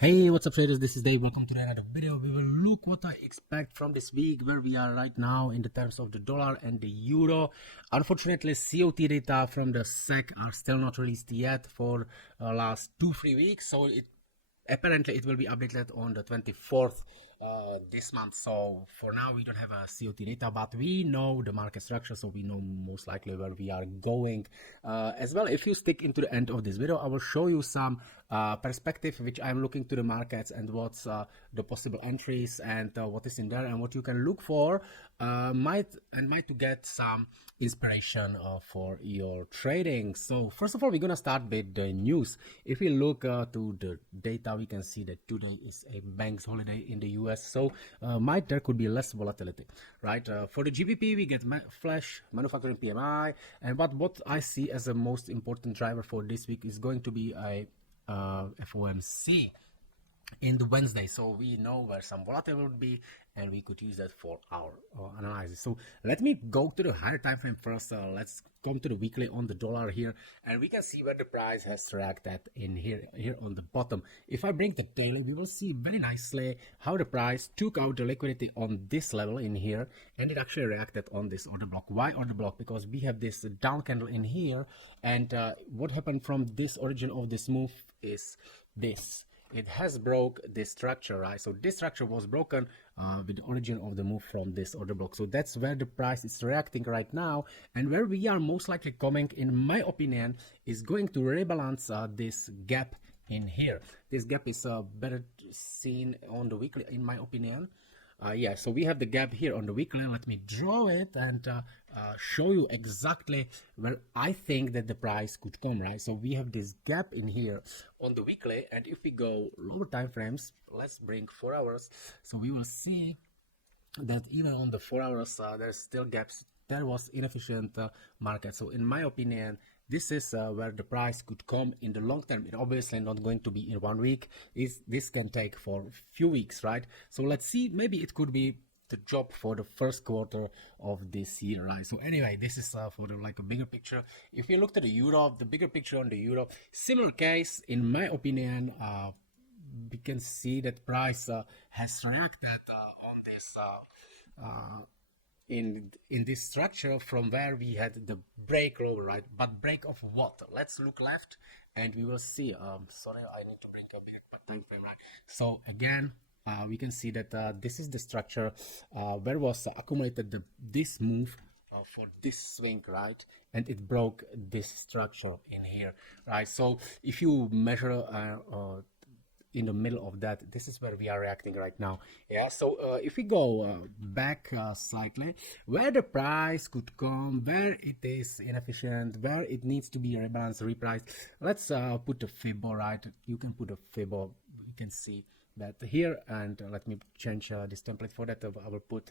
Hey, what's up traders? This is Dave. Welcome to another video. We will look what I expect from this week, where we are right now in the terms of the dollar and the euro. Unfortunately, COT data from the SEC are still not released yet for last 2-3 weeks, so apparently it will be updated on the 24th this month. So for now we don't have a COT data, but we know the market structure, so we know most likely where we are going as well. If you stick into the end of this video, I will show you some perspective which I'm looking to the markets and what's the possible entries and what is in there and what you can look for might to get some inspiration for your trading. So first of all, we're gonna start with the news. If we look to the data, we can see that today is a bank's holiday in the US, so there could be less volatility, right? For the GBP, we get flash manufacturing PMI, and what I see as the most important driver for this week is going to be a FOMC in the Wednesday, so we know where some volatility would be and we could use that for our analysis. So let me go to the higher time frame first. Let's come to the weekly on the dollar here, and we can see where the price has reacted in here on the bottom. If I bring the daily, we will see very nicely how the price took out the liquidity on this level in here, and it actually reacted on this order block. Why order block? Because we have this down candle in here, and what happened from this origin of this move is this. It has broke this structure, right? So this structure was broken with the origin of the move from this order block. So that's where the price is reacting right now, and where we are most likely coming, in my opinion, is going to rebalance this gap in here. This gap is better seen on the weekly, in my opinion. Yeah, so we have the gap here on the weekly. Let me draw it and show you exactly where I think that the price could come, right? So we have this gap in here on the weekly, and if we go lower time frames, let's bring 4 hours, so we will see that even on the 4 hours there's still gaps. There was inefficient market. So in my opinion, this is where the price could come in the long term. It obviously not going to be in 1 week. This can take for a few weeks, right? So let's see, maybe it could be the job for the first quarter of this year, right? So anyway, this is for the like a bigger picture. If you look to the euro, the bigger picture on the euro, similar case in my opinion. We can see that price has reacted on this in this structure from where we had the break lower, right? But break of what? Let's look left and we will see. Sorry, I need to bring a big time frame, right? So again, we can see that this is the structure where was accumulated this move for this swing, right? And it broke this structure in here, right? So if you measure in the middle of that, this is where we are reacting right now. Yeah, so if we go back slightly, where the price could come, where it is inefficient, where it needs to be rebalanced, repriced, let's put a fib, right? You can put a fib, you can see that here, and let me change this template for that. I will put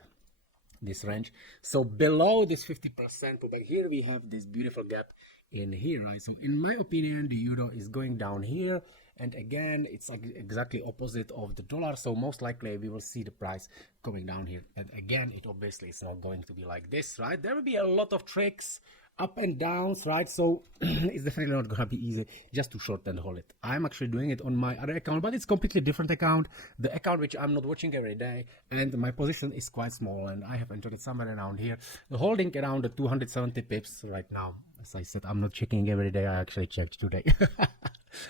this range. So below this 50% pullback, here we have this beautiful gap in here, right? So in my opinion, the euro is going down here, and again, it's like exactly opposite of the dollar, so most likely we will see the price coming down here. And again, it obviously is not going to be like this, right? There will be a lot of tricks, up and downs, right? So it's definitely not gonna be easy just to short and hold it. I'm actually doing it on my other account, but it's completely different account, the account which I'm not watching every day, and my position is quite small, and I have entered it somewhere around here, holding around the 270 pips right now. As I said, I'm not checking every day. I actually checked today.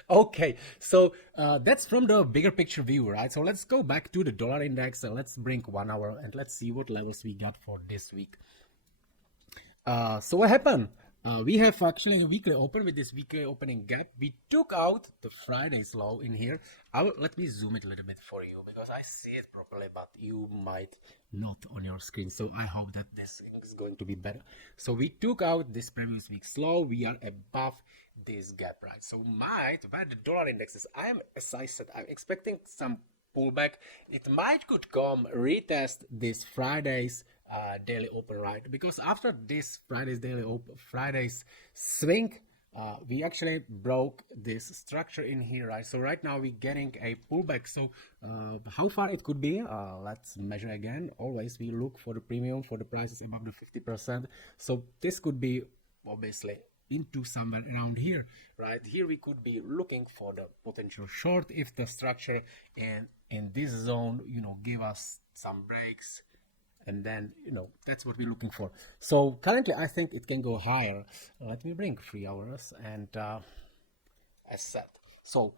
Okay, so that's from the bigger picture view, right? So let's go back to the dollar index and let's bring 1 hour and let's see what levels we got for this week. So what happened? We have actually a weekly open. With this weekly opening gap, we took out the Friday's low in here. Let me zoom it a little bit for you because I see it properly, but you might not on your screen. So I hope that this is going to be better. So we took out this previous week's low. We are above this gap, right? So where the dollar index is, as I said, I'm expecting some pullback. It might could come retest this Friday's daily open, right? Because after this Friday's swing, we actually broke this structure in here, right? So right now we're getting a pullback. So how far it could be, let's measure again. Always we look for the premium for the prices above the 50%. So this could be obviously into somewhere around here, right? Here we could be looking for the potential short if the structure in this zone, you know, give us some breaks, and then, you know, that's what we're looking for. So currently I think it can go higher. Let me bring 3 hours and as set. So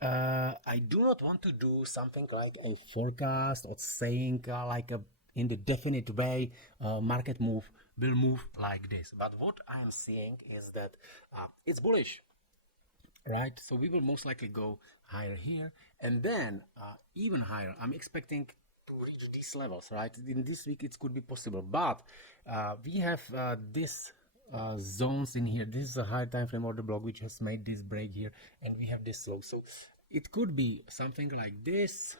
I do not want to do something like a forecast or saying like a in the definite way market move will move like this, but what I am seeing is that it's bullish, right? So we will most likely go higher here, and then even higher. I'm expecting to reach these levels, right? In this week it could be possible, but we have this zones in here. This is a high time frame order block which has made this break here, and we have this low. So it could be something like this,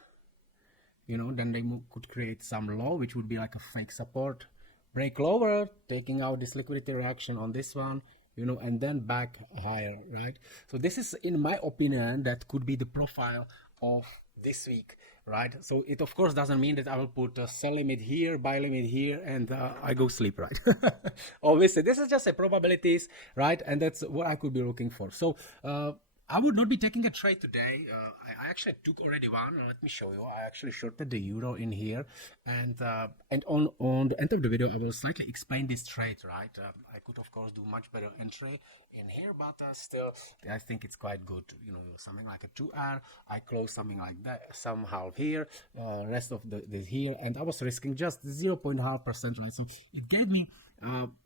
you know. Then they could create some low which would be like a fake support, break lower, taking out this liquidity reaction on this one, you know, and then back higher, right? So this is, in my opinion, that could be the profile of this week, right? So it of course doesn't mean that I will put a sell limit here, buy limit here, and I go sleep, right? Obviously this is just a probabilities, right? And that's what I could be looking for. So I would not be taking a trade today. I actually took already one. Let me show you. I actually shorted the euro in here, and on the end of the video I will slightly explain this trade, right? I could of course do much better entry in here, but still I think it's quite good, you know, something like a 2R. I closed something like that somehow here, rest of the here, and I was risking just 0.5%, right? So it gave me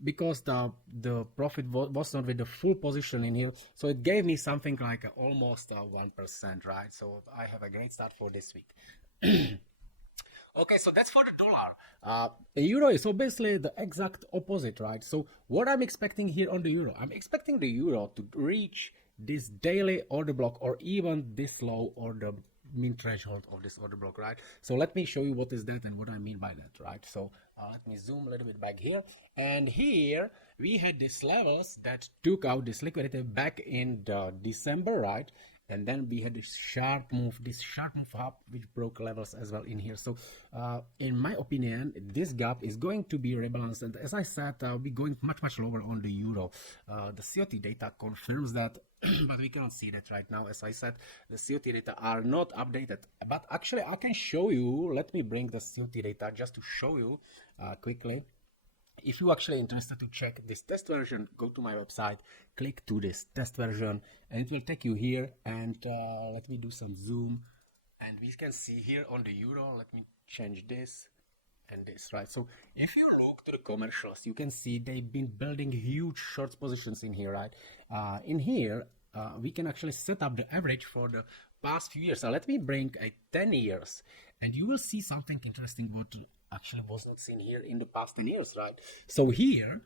because the profit was not with the full position in here, so it gave me something like almost 1%, right? So I have a great start for this week. Okay, so that's for the dollar. Euro is obviously the exact opposite, right? So what I'm expecting here on the euro, I'm expecting the euro to reach this daily order block, or even this low, or the mean threshold of this order block, right? So let me show you what is that and what I mean by that, right? So let me zoom a little bit back here, and here we had these levels that took out this liquidity back in December, right? And then we had this sharp move up, which broke levels as well in here. So in my opinion, this gap is going to be rebalanced, and as I said, we're going much lower on the euro. The COT data confirms that, but we cannot see that right now. As I said, the COT data are not updated, but actually I can show you. Let me bring the COT data just to show you quickly. If you're actually interested to check this test version, go to my website, click to this test version, and it will take you here. And let me do some zoom, and we can see here on the euro. Let me change this and this, right? So if you look to the commercials, you can see they've been building huge short positions in here, right? In here, we can actually set up the average for the past few years. So let me bring a 10 years, and you will see something interesting what actually was not seen here in the past 10 years, right? So here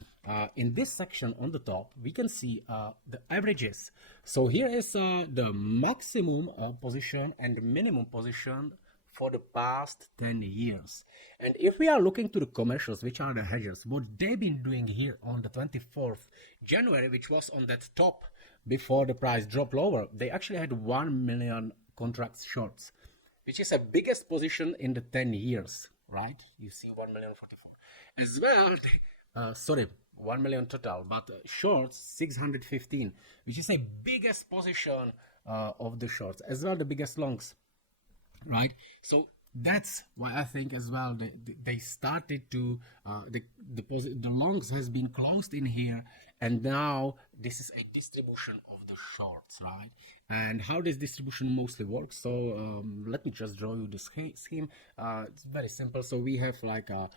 in this section on the top, we can see the averages. So here is the maximum position and the minimum position for the past 10 years. And if we are looking to the commercials, which are the hedgers, what they've been doing here on the 24th January, which was on that top before the price dropped lower, they actually had 1 million contracts shorts, which is the biggest position in the 10 years, right? You see 1,044,000 as well. Sorry, 1 million total, but shorts 615, which is the biggest position of the shorts, as well the biggest longs, right? So that's why I think as well they started to the longs has been closed in here, and now this is a distribution of the shorts, right? And how this distribution mostly works, so let me just draw you this scheme. It's very simple. So we have like a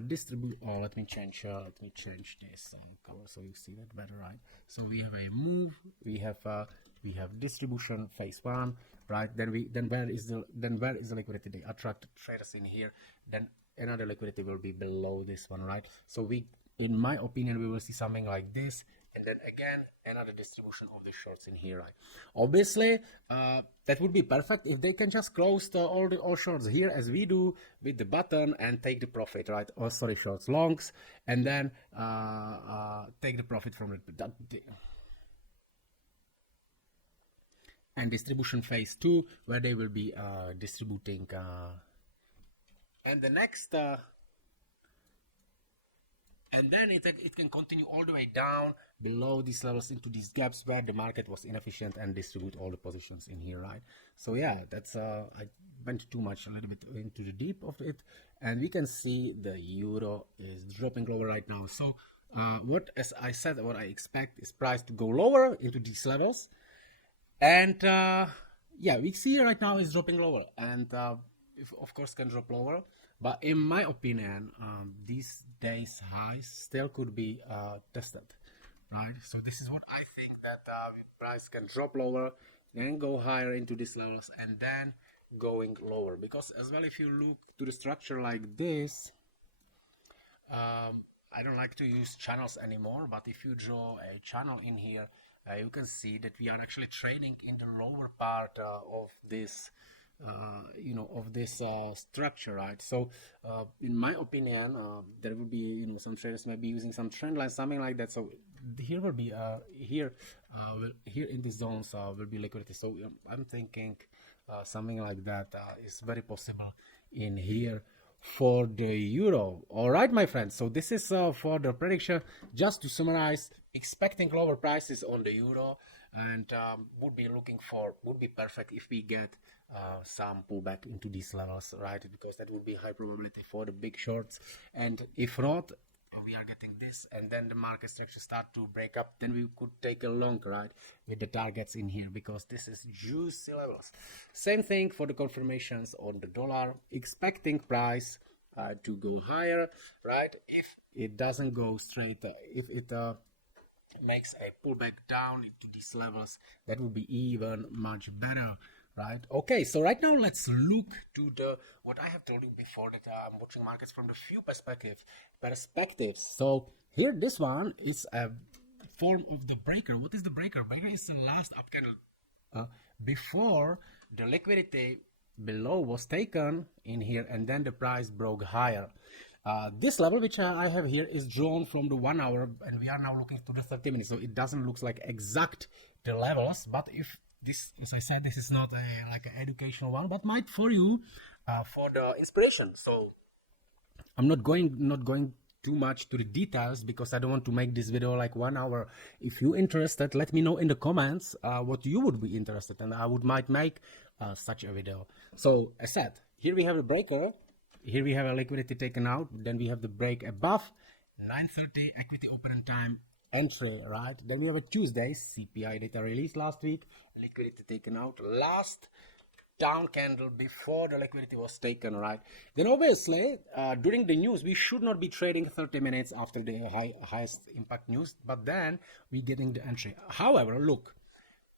distribute, or let me change this color so you see that better, right? So we have a move, we have distribution phase one, right? Then where is the liquidity? They attract traders in here, then another liquidity will be below this one, right? So in my opinion, we will see something like this, and then again another distribution of the shorts in here, right? Obviously that would be perfect if they can just close all shorts here as we do with the button and take the profit, right? Or sorry, shorts longs, and then take the profit from it. And distribution phase two, where they will be distributing, and the next and then it can continue all the way down below these levels into these gaps where the market was inefficient and distribute all the positions in here, right? So yeah, that's I went too much a little bit into the deep of it, and we can see the euro is dropping lower right now. So what, as I said, what I expect is price to go lower into these levels, and yeah, we see right now is dropping lower, and if, of course, can drop lower. But in my opinion, these days highs still could be tested, right? So this is what I think, that price can drop lower, then go higher into these levels, and then going lower. Because as well, if you look to the structure like this, I don't like to use channels anymore, but if you draw a channel in here, you can see that we are actually trading in the lower part of this you know, of this structure, right? So in my opinion, there will be, you know, some traders may be using some trend line, something like that. So here will be here in these zones will be liquidity. So I'm thinking something like that is very possible in here for the euro. All right, my friends, so this is for the prediction. Just to summarize, expecting lower prices on the euro, and would be perfect if we get some pullback into these levels, right? Because that would be high probability for the big shorts. And if not, we are getting this, and then the market structure start to break up, then we could take a long, right, with the targets in here, because this is juicy levels. Same thing for the confirmations on the dollar, expecting price to go higher, right? If it doesn't go straight, if it makes a pullback down into these levels, that would be even much better, right? Okay, so right now let's look to the what I have told you before, that I'm watching markets from the few perspectives. So here, this one is a form of the breaker. What is the breaker? Breaker is the last up candle before the liquidity below was taken in here, and then the price broke higher. This level which I have here is drawn from the 1 hour, and we are now looking to the 30 minutes, so it doesn't look like exact the levels. But if this, as I said, this is not a like an educational one, but might for you for the inspiration. So I'm not going too much to the details, because I don't want to make this video like 1 hour. If you're interested, let me know in the comments what you would be interested in, and I might make such a video. So as said, here we have a breaker. Here we have a liquidity taken out, then we have the break above 9:30 equity opening time entry, right? Then we have a Tuesday CPI data released last week, liquidity taken out, last down candle before the liquidity was taken, right? Then obviously during the news we should not be trading 30 minutes after the highest impact news, but then we're getting the entry. However, look,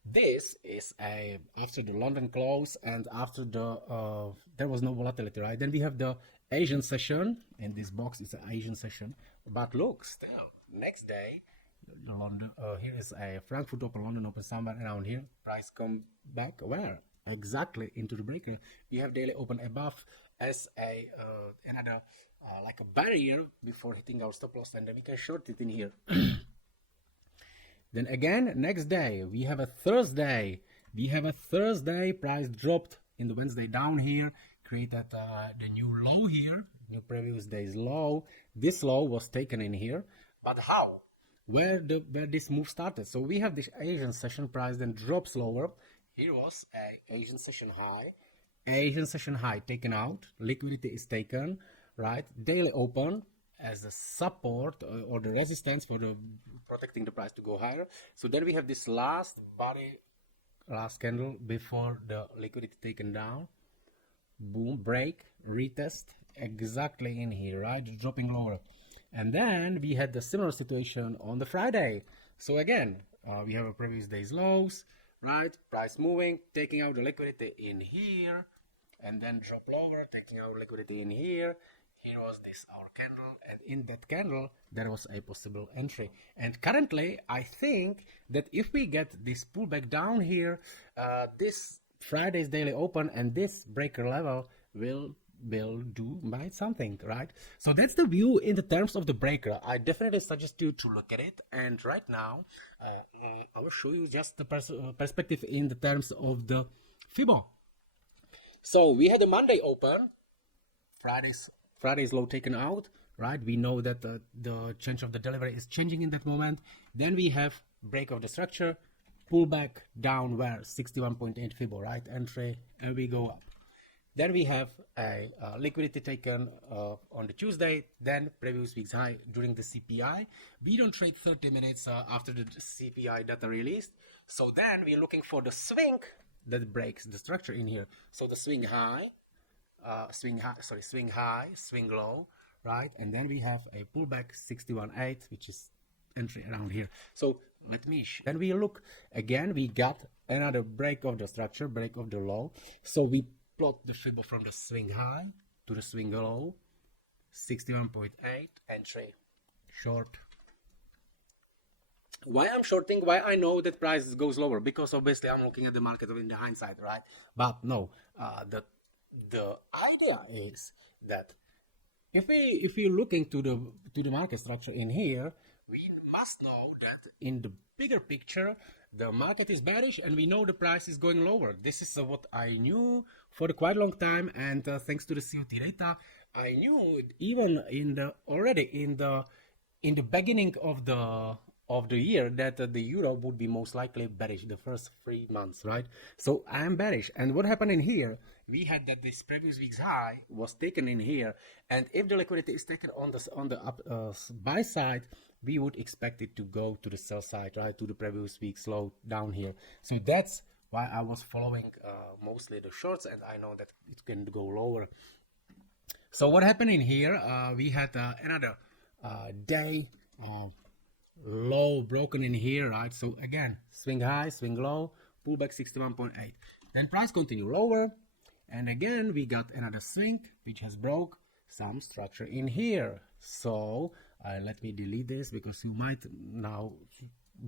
this is after the London close and after the there was no volatility, right? Then we have the Asian session, and this box is an Asian session. But look, still next day, London here is a Frankfurt open, London open, somewhere around here. Price come back where? Exactly into the breaker. We have daily open above as a another like a barrier before hitting our stop loss, and then we can short it in here. Then again, next day, we have a Thursday. Price dropped in the Wednesday down here, created the new low here, new previous day's low. This low was taken in here. But how? Where this move started? So we have this Asian session price, then drops lower. Here was a Asian session high taken out. Liquidity is taken, right? Daily open as a support or the resistance for the protecting the price to go higher. So then we have this last candle before the liquidity taken down. Boom, break, retest, exactly in here, right? Dropping lower. And then we had the similar situation on the Friday. So again, we have a previous day's lows, right? Price moving, taking out the liquidity in here, and then drop lower, taking out liquidity in here. Here was this our candle, and in that candle there was a possible entry. And currently I think that if we get this pullback down here, this Friday's daily open and this breaker level will do something, right? So that's the view in the terms of the breaker. I definitely suggest you to look at it. And right now I will show you just the perspective in the terms of the Fibo. So we had a Monday open, Friday's low taken out, right? We know that the change of the delivery is changing in that moment. Then we have break of the structure, pullback down where 61.8 Fibo, right? Entry, and we go up. Then we have a liquidity taken on the Tuesday, then previous week's high during the CPI. We don't trade 30 minutes after the CPI data released. So then we're looking for the swing that breaks the structure in here. So the swing high, swing high, swing low, right? And then we have a pullback 61.8, which is entry around here. So let me then we look again, we got another break of the structure, break of the low. So we plot the Fibo from the swing high to the swing low, 61.8, entry, short. Why I'm shorting, why I know that price goes lower, because obviously I'm looking at the market in the hindsight, right? But no, the idea is that if we're looking to the market structure in here, we must know that in the bigger picture the market is bearish and we know the price is going lower. This is what I knew for quite a long time, and thanks to the COT data, I knew it even already in the beginning of the year that the euro would be most likely bearish the first 3 months, right? So I am bearish. And what happened in here, we had that this previous week's high was taken in here, and if the liquidity is taken on the buy side, we would expect it to go to the sell side, right, to the previous week's low down here. So that's why I was following mostly the shorts, and I know that it can go lower. So what happened in here, we had another day low broken in here, right? So again, swing high, swing low, pullback 61.8. Then price continue lower, and again we got another swing which has broke some structure in here. So let me delete this because you might now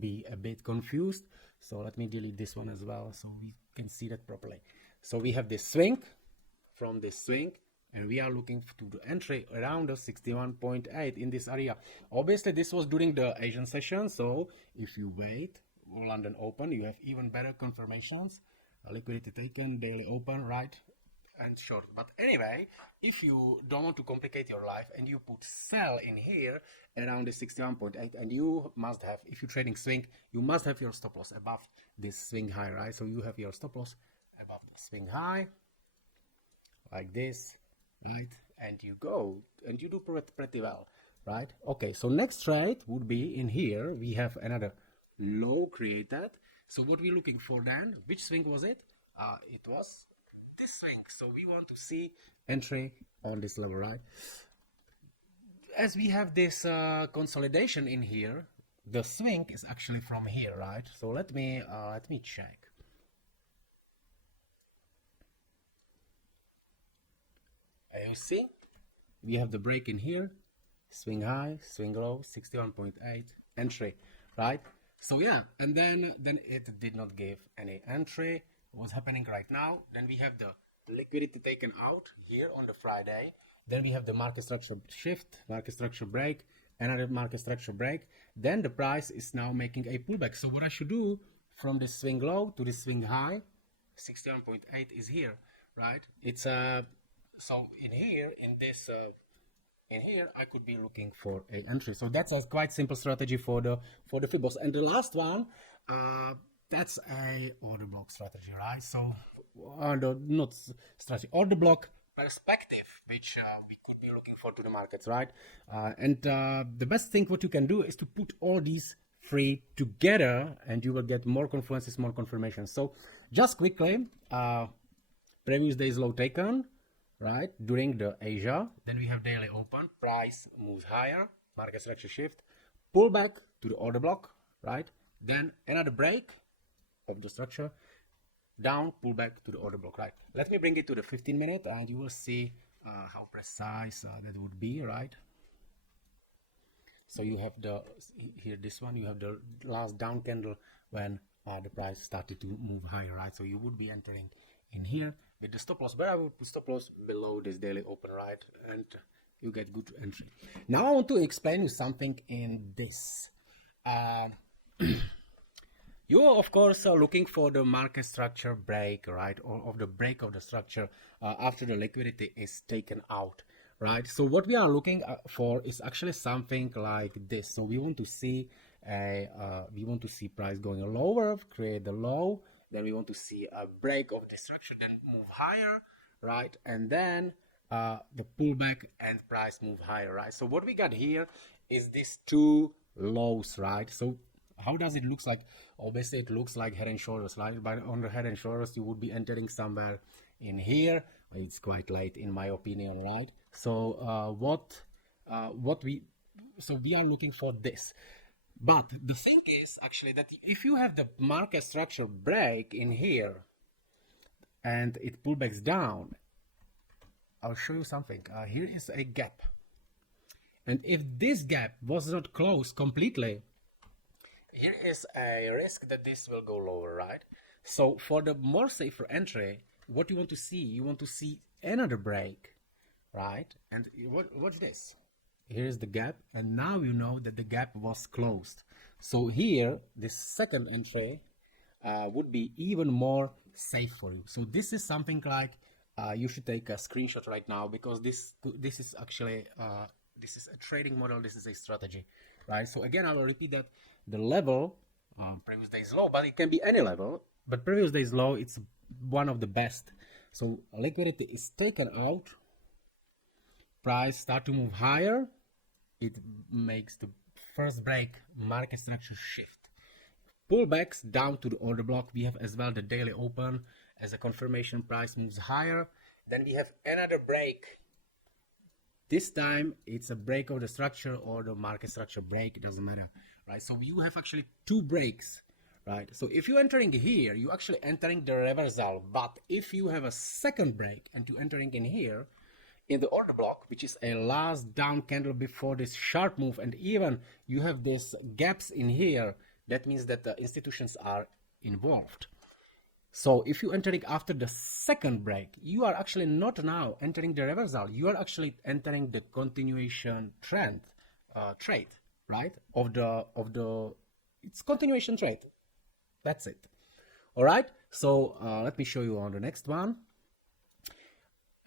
be a bit confused. So let me delete this one as well so we can see that properly. So we have this swing, from this swing, and we are looking to the entry around the 61.8 in this area. Obviously this was during the Asian session, so if you wait London open, you have even better confirmations. Liquidity taken, daily open, right, and short. But anyway, if you don't want to complicate your life and you put sell in here around the 61.8, and you must have, if you're trading swing, you must have your stop loss above this swing high, right? So you have your stop loss above the swing high like this, right? And you go and you do pretty well, right? Okay, so next trade would be in here. We have another low created. So what we're looking for then, which swing was it? It was this swing. So we want to see entry on this level, right? As we have this consolidation in here, the swing is actually from here, right? So let me check. You see, we have the break in here, swing high, swing low, 61.8, entry, right? So yeah, and then it did not give any entry. What's happening right now? Then we have the liquidity taken out here on the Friday. Then we have the market structure shift, market structure break, another market structure break. Then the price is now making a pullback. So what I should do from the swing low to the swing high, 61.8 is here, right? It's so in here, in here, I could be looking for a entry. So that's a quite simple strategy for the Fibos. And the last one, that's a order block strategy, right? So not strategy, order block perspective, which we could be looking for to the markets, right? And the best thing what you can do is to put all these three together, and you will get more confluences, more confirmations. So just quickly, previous day's low taken, right, during the Asia. Then we have daily open, price moves higher, market structure shift, pull back to the order block, right? Then another break of the structure, down, pull back to the order block, right? Let me bring it to the 15-minute and you will see how precise that would be, right? So you have here this one, you have the last down candle when the price started to move higher, right? So you would be entering in here with the stop loss, but I would put stop loss below this daily open, right? And you get good entry. Now I want to explain you something in this. You of course are looking for the market structure break, right? Or of the break of the structure after the liquidity is taken out, right? So what we are looking for is actually something like this. So we want to see price going lower, create the low, then we want to see a break of the structure, then move higher, right? And then the pullback and price move higher, right? So what we got here is these two lows, right? So how does it look like? Obviously it looks like head and shoulders, right? But on the head and shoulders you would be entering somewhere in here. It's quite late in my opinion, right? So we are looking for this. But the thing is actually that if you have the market structure break in here and it pullbacks down, I'll show you something. Here is a gap, and if this gap was not closed completely, here is a risk that this will go lower, right? So for the more safer entry, what you want to see another break, right? And watch this. Here is the gap, and now you know that the gap was closed. So here, this second entry would be even more safe for you. So this is something like you should take a screenshot right now, because this is actually this is a trading model, this is a strategy, right? So again, I will repeat that the level previous day's low, but it can be any level, but previous day's low, it's one of the best. So liquidity is taken out, price start to move higher, it makes the first break, market structure shift, pullbacks down to the order block. We have as well the daily open as a confirmation, price moves higher, then we have another break. This time it's a break of the structure or the market structure break, it doesn't matter, right? So you have actually two breaks, right? So if you're entering here, you're actually entering the reversal. But if you have a second break and you're entering in here in the order block, which is a last down candle before this sharp move, and even you have these gaps in here, that means that the institutions are involved. So if you're entering after the second break, you are actually not now entering the reversal, you are actually entering the continuation trend trade, right? It's continuation trade. That's it. All right, so let me show you on the next one.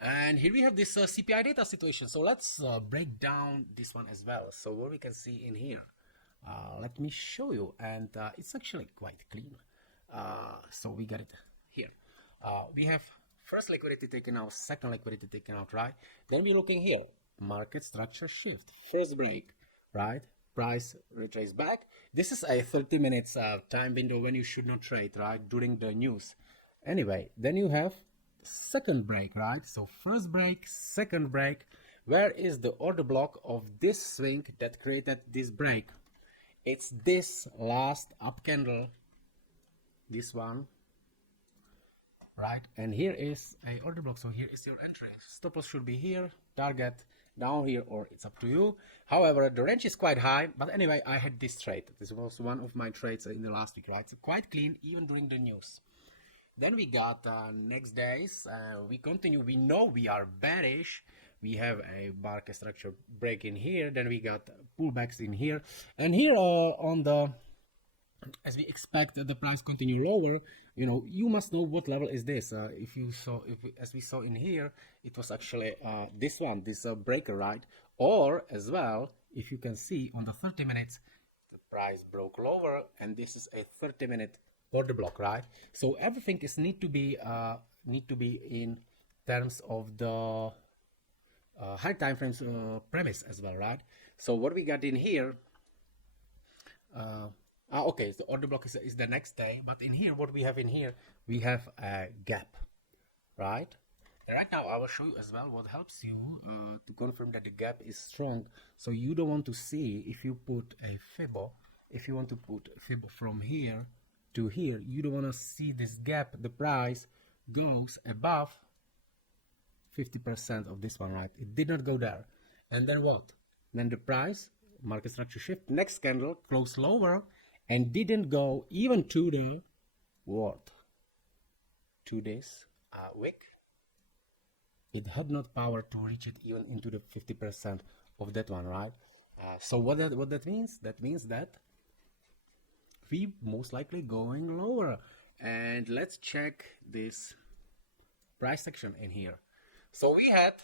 And here we have this CPI data situation. So let's break down this one as well. So what we can see in here, let me show you, and it's actually quite clean. So we got it here. We have first liquidity taken out, second liquidity taken out, right? Then we're looking here, market structure shift, first break, right? Price retrace back. This is a 30 minutes time window when you should not trade, right? During the news. Anyway, then you have second break, right? So first break, second break. Where is the order block of this swing that created this break? It's this last up candle, this one, right? And here is a order block, so here is your entry. Stop loss should be here, target down here, or it's up to you. However, the range is quite high, but anyway, I had this trade. This was one of my trades in the last week, right? So quite clean even during the news. Then we got next days, we continue, we know we are bearish, we have a market structure break in here, then we got pullbacks in here, and here on the, as we expect the price continue lower, you know, you must know what level is this. As we saw in here, it was actually this one, this breaker, right? Or as well, if you can see on the 30 minutes, the price broke lower, and this is a 30-minute order block, right? So everything is need to be in terms of the high time frames premise as well, right? So what we got in here, okay, so the order block is the next day, but in here, what we have in here, we have a gap, right? And right now I will show you as well what helps you to confirm that the gap is strong. So you don't want to see, if you put a Fibo, if you want to put Fibo from here to here, you don't want to see this gap, the price goes above 50% of this one, right? It did not go there. And then what? Then the price, market structure shift, next candle closed lower and didn't go even to the what? To this wick. It had not power to reach it even into the 50% of that one, right? So what that means? That means that we most likely going lower. And let's check this price section in here. So we had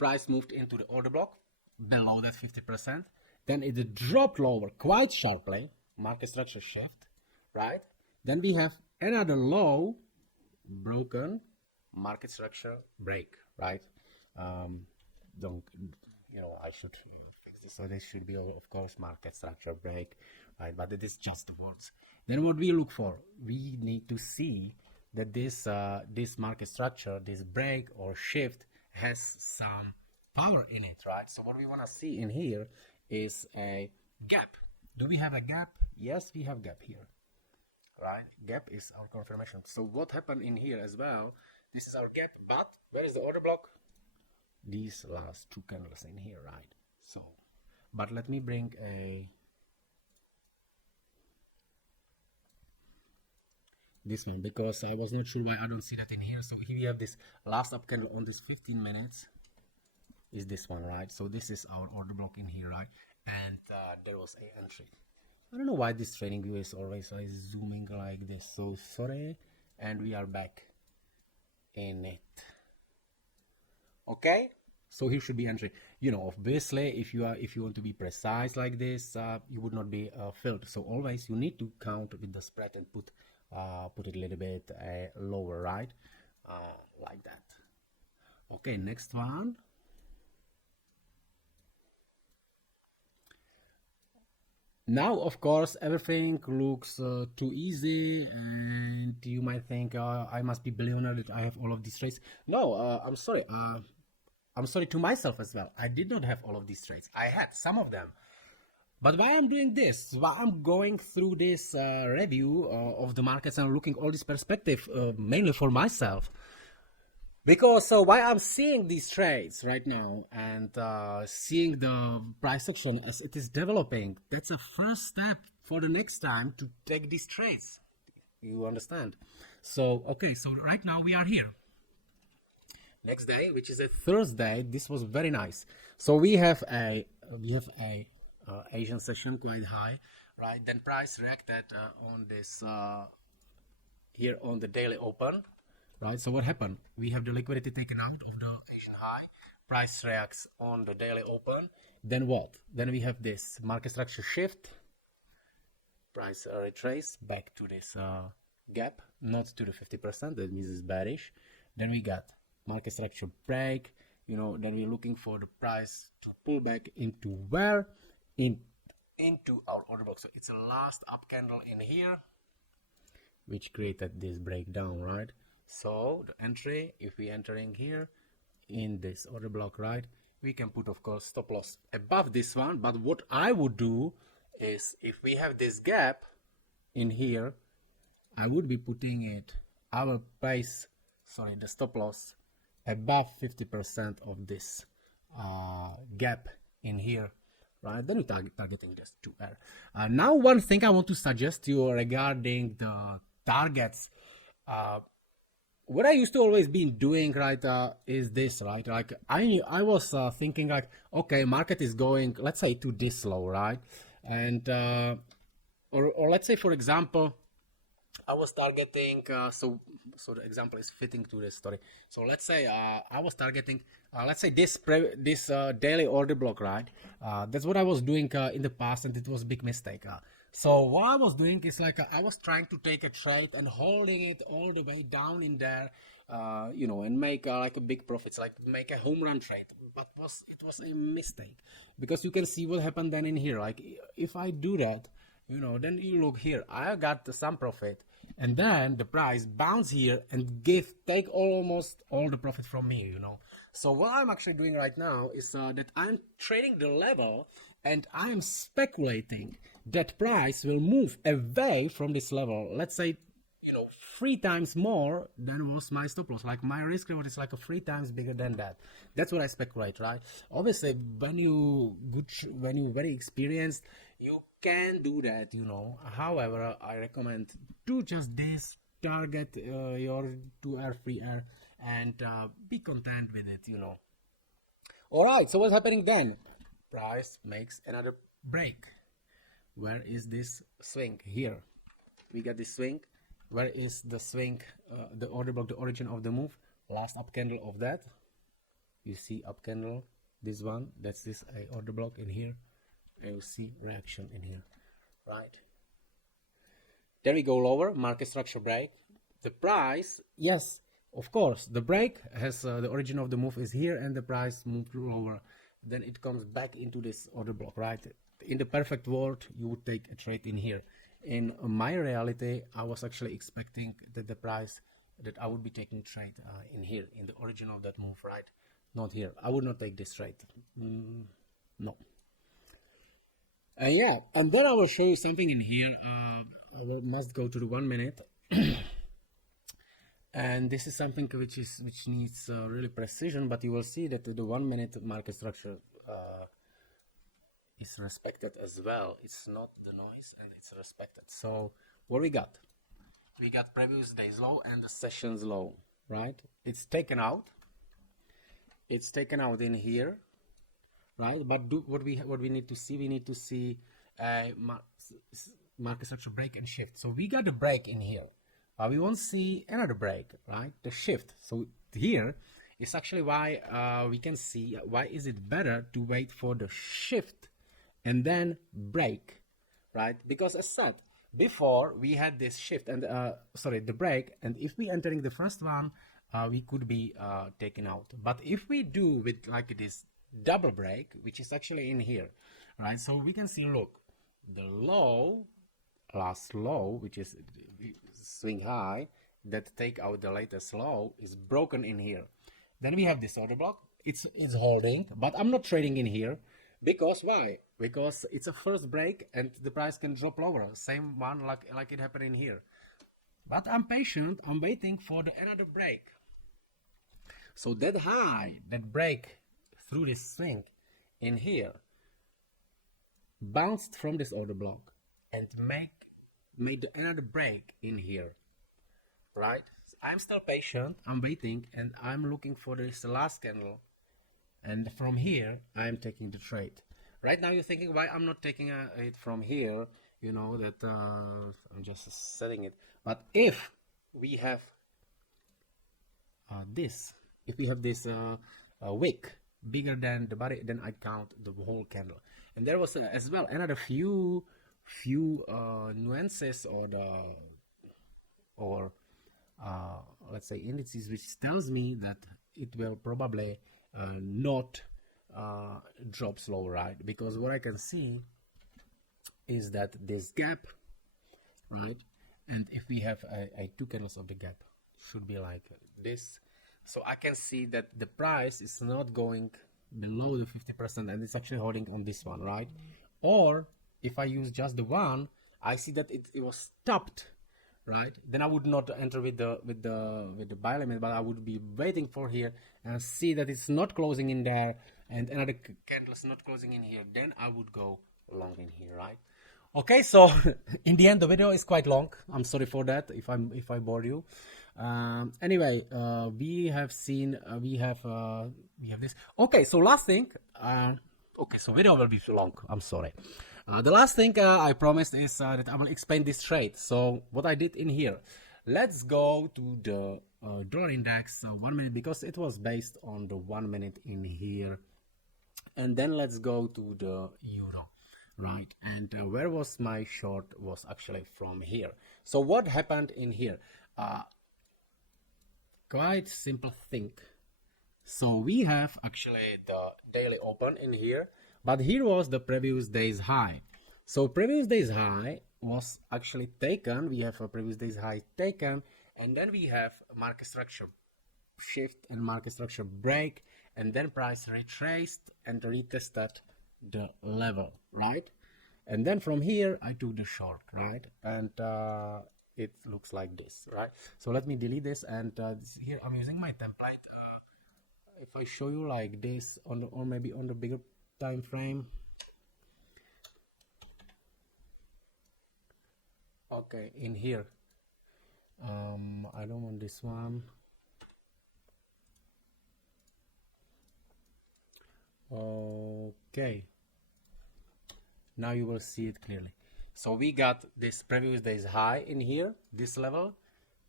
price moved into the order block below that 50%. Then it dropped lower quite sharply, market structure shift, right? Then we have another low, broken, market structure break, right? Don't, you know, I should fix this. So this should be, of course, market structure break, right? But it is just the words. Then what we look for, we need to see that this this market structure, this break or shift, has some power in it, right? So what we want to see in here is a gap. Do we have a gap? Yes, we have gap here, right? Gap is our confirmation. So what happened in here as well, this is our gap, but where is the order block? These last two candles in here, right? So, but let me bring this one, because I was not sure why I don't see that in here. So here we have this last up candle on this 15 minutes is this one, right? So this is our order block in here, right? And there was a entry. I don't know why this trading view is always zooming like this, so sorry. And we are back in it. Okay, so here should be entry. You know, obviously if you want to be precise like this, you would not be filled. So always you need to count with the spread and put it a little bit lower, right? Like that. Okay, next one. Now, of course, everything looks too easy, and you might think I must be billionaire that I have all of these trades. No, I'm sorry. I'm sorry to myself as well. I did not have all of these trades. I had some of them. But why I'm doing this, why I'm going through this review of the markets and looking all this perspective, mainly for myself. Because why I'm seeing these trades right now and seeing the price action as it is developing, that's a first step for the next time to take these trades. You understand? So, okay, so right now we are here. Next day, which is a Thursday, this was very nice. So we have a Asian session quite high, right? Then price reacted on this here on the daily open. Right, so what happened? We have the liquidity taken out of the Asian high. Price reacts on the daily open. Then what? Then we have this market structure shift. Price retrace back to this gap, not to the 50%. That means it's bearish. Then we got market structure break. You know, then we're looking for the price to pull back into where? Into our order box. So it's a last up candle in here, which created this breakdown, right? So the entry, if we entering here in this order block, right, we can put, of course, stop loss above this one. But what I would do is, if we have this gap in here, I would be putting it, our price, sorry, the stop loss above 50% of this gap in here, right? Then we're targeting this 2R. Now, one thing I want to suggest to you regarding the targets. What I used to always be doing, right, is this, right? Like I was thinking like, okay, market is going, let's say, to this low, right? And or let's say, for example, I was targeting. So the example is fitting to this story. So let's say I was targeting, let's say this daily order block, right? That's what I was doing in the past, and it was a big mistake. So what I was doing is like I was trying to take a trade and holding it all the way down in there, you know, and make like a big profits, like make a home run trade. But it was a mistake, because you can see what happened then in here. Like if I do that, you know, then you look here, I got some profit, and then the price bounce here and take almost all the profit from me, you know. So what I'm actually doing right now is that I'm trading the level, and I'm speculating that price will move away from this level. Let's say, you know, 3 times more than was my stop loss. Like my risk reward is like 3 times bigger than that. That's what I speculate, right? Obviously, when you very experienced, you can do that, you know. However, I recommend to just this target your 2R, 3R, and be content with it, you know. All right, so what's happening then? Price makes another break. Where is this swing? Here we got this swing. Where is the swing, the order block, the origin of the move? Last up candle of that, you see up candle, this one, that's this order block in here, and you see reaction in here, right? Then we go lower, market structure break. The price, yes, of course, the break has the origin of the move is here, and the price moved lower. Then it comes back into this order block, right? In the perfect world, you would take a trade in here. In my reality, I was actually expecting that the price that I would be taking trade in here, in the origin of that move, right? Not here. I would not take this trade. No. Yeah, and then I will show you something in here. I must go to the 1 minute. And this is something which needs really precision, but you will see that the 1 minute market structure is respected as well. It's not the noise, and it's respected. So what we got? We got previous day's low and the session's low, right? It's taken out. It's taken out in here, right? But what we need to see, we need to see market structure break and shift. So we got a break in here. We won't see another break, right? The shift. So here is actually why we can see why is it better to wait for the shift and then break, right? Because as said before, we had this shift and the break, and if we entering the first one, we could be taken out. But if we do with like this double break, which is actually in here, right? So we can see, look, the low, last low, which is swing high, that take out the latest low, is broken in here. Then we have this order block. It's holding, but I'm not trading in here. Because why? Because it's a first break and the price can drop lower. Same one like it happened in here. But I'm patient. I'm waiting for another break. So that high, that break through this swing in here, bounced from this order block and made another break in here, right? So I'm still patient. I'm waiting, and I'm looking for this last candle. And from here, I'm taking the trade. Right now, you're thinking, why I'm not taking it from here? You know, that I'm just setting it. But if we have this wick bigger than the body, then I count the whole candle. And there was as well another few nuances or let's say indices, which tells me that it will probably not drop slow, right? Because what I can see is that this gap, right? And if we have a 2 candles of the gap, should be like this. So I can see that the price is not going below the 50%, and it's actually holding on this one, right? Or if I use just the one, I see that it was stopped, right? Then I would not enter with the buy limit, but I would be waiting for here and see that it's not closing in there, and another candle is not closing in here. Then I would go long in here, right? Okay, so in the end, the video is quite long. I'm sorry for that if I bored you. Anyway, we have seen we have this. Okay, so last thing. Okay, so video will be too long. I'm sorry. The last thing I promised is that I will explain this trade. So what I did in here. Let's go to the dollar index 1 minute, because it was based on the 1 minute in here, and then let's go to the euro. Right, and where was my short was actually from here. So what happened in here? Quite simple thing. So we have actually the daily open in here, but here was the previous day's high. So previous day's high was actually taken. We have a previous day's high taken, and then we have market structure shift and market structure break, and then price retraced and retested the level, right? And then from here I took the short, right? And it looks like this, right? So let me delete this, and here I'm using my template. If I show you like this on the, or maybe on the bigger time frame. Okay, in here I don't want this one. Okay, now you will see it clearly. So we got this previous day's high in here, this level,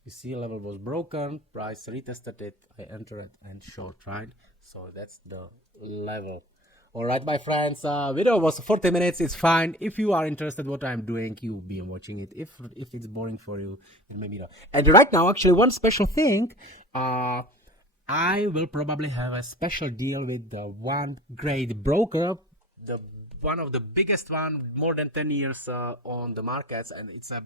You see, level was broken, price retested it, I entered it and short, right? So that's the level. All right, my friends, video was 40 minutes. It's fine. If you are interested what I'm doing, you'll be watching it. If it's boring for you, then maybe not. And right now, actually, one special thing, I will probably have a special deal with the one great broker, the one of the biggest one, more than 10 years on the markets, and it's a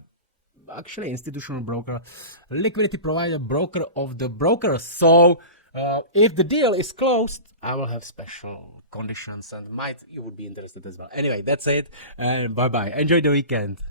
actually institutional broker, liquidity provider, broker of the brokers. So if the deal is closed, I will have special conditions and you would be interested as well. Anyway, that's it, and bye bye. Enjoy the weekend.